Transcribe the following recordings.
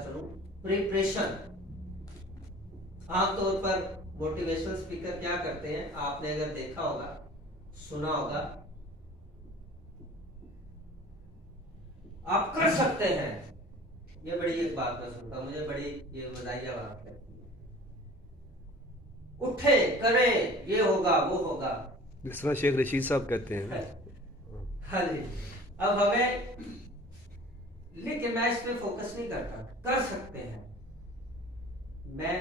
बताता चलूं। प्रिपरेशन, आमतौर पर मोटिवेशनल स्पीकर क्या करते हैं, आपने अगर देखा होगा, सुना होगा, आप कर सकते हैं। ये बड़ी एक बात मैं सुनता हूं, मुझे बड़ी ये मजाहिया बात लगती है। उठे करें, ये होगा वो होगा। जिस तरह शेख रशीद साहब कहते हैं ना। हाँ जी। अब हमें, लेकिन मैं इस पे फोकस नहीं करता, कर सकते हैं। मैं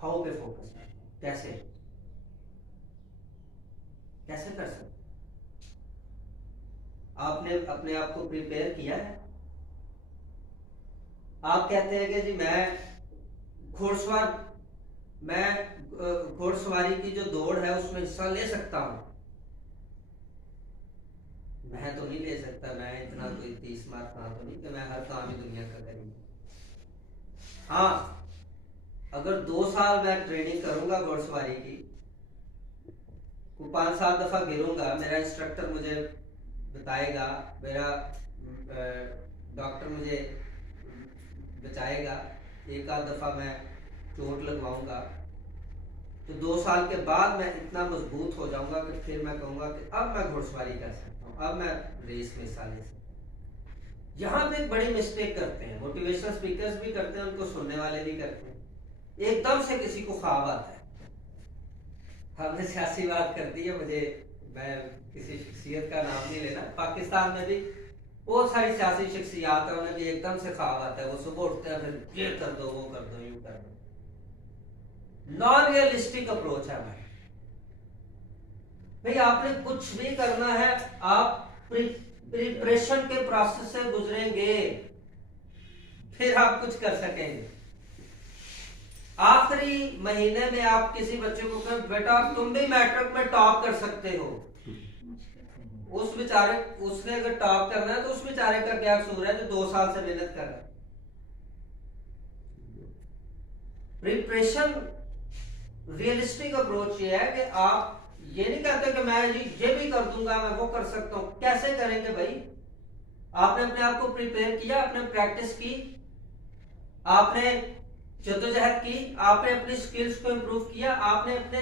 हाउ पे फोकस करता हूं, कैसे कैसे कर सकते हैं। आपने अपने आप को प्रिपेयर किया है। आप कहते हैं कि जी घुड़सवार मैं घुड़सवारी की जो दौड़ है उसमें हिस्सा ले सकता हूं। मैं तो नहीं ले सकता, मैं इतना कोई 30 मार्क का तो नहीं कि मैं हर काम ही दुनिया का करूंगा। हाँ, अगर 2 साल मैं ट्रेनिंग करूंगा घुड़सवारी की, 5-7 दफा गिरूंगा, मेरा इंस्ट्रक्टर मुझे बताएगा, मेरा डॉक्टर मुझे बचाएगा, एक आध दफा मैं चोट लगवाऊंगा, तो 2 साल के बाद मैं इतना मजबूत हो जाऊंगा कि फिर मैं कहूंगा कि अब मैं घुड़सवारी कर सकता हूं, अब मैं रेस में हिस्सा ले सकता हूं। यहां पे एक बड़ी मिस्टेक करते हैं, मोटिवेशनल स्पीकर्स भी करते हैं, उनको सुनने वाले भी करते हैं। एकदम से किसी को ख्वाब आता है, हमने सियासी बात कर दी है, मुझे, मैं किसी शख्सियत का नाम नहीं लेना, पाकिस्तान में भी बहुत सारी सियासी शख्सियात है, उन्हें भी एकदम से ख्वाब आता है, वो सुबह उठते हैं फिर ये कर दो वो कर दो यूं कर दो। नॉन रियलिस्टिक अप्रोच है भाई। आपने कुछ भी करना है, आप प्रिपरेशन के प्रोसेस से गुजरेंगे, फिर आप कुछ कर सकेंगे। आखिरी महीने में आप किसी बच्चे को कहें बेटा तुम भी मैट्रिक में टॉप कर सकते हो, उस बेचारे, उसने अगर टॉप करना है तो उस बेचारे का क्या कसूर है जो 2 साल से मेहनत कर रहा है। प्रिपरेशन रियलिस्टिक अप्रोच ये है कि आप ये नहीं कहते कि मैं जी ये भी कर दूंगा, मैं वो कर सकता हूं। कैसे करेंगे भाई? आपने अपने आप को प्रिपेयर किया, आपने प्रैक्टिस की, आपने जद्दोजहद की, आपने अपनी स्किल्स को इंप्रूव किया, आपने अपने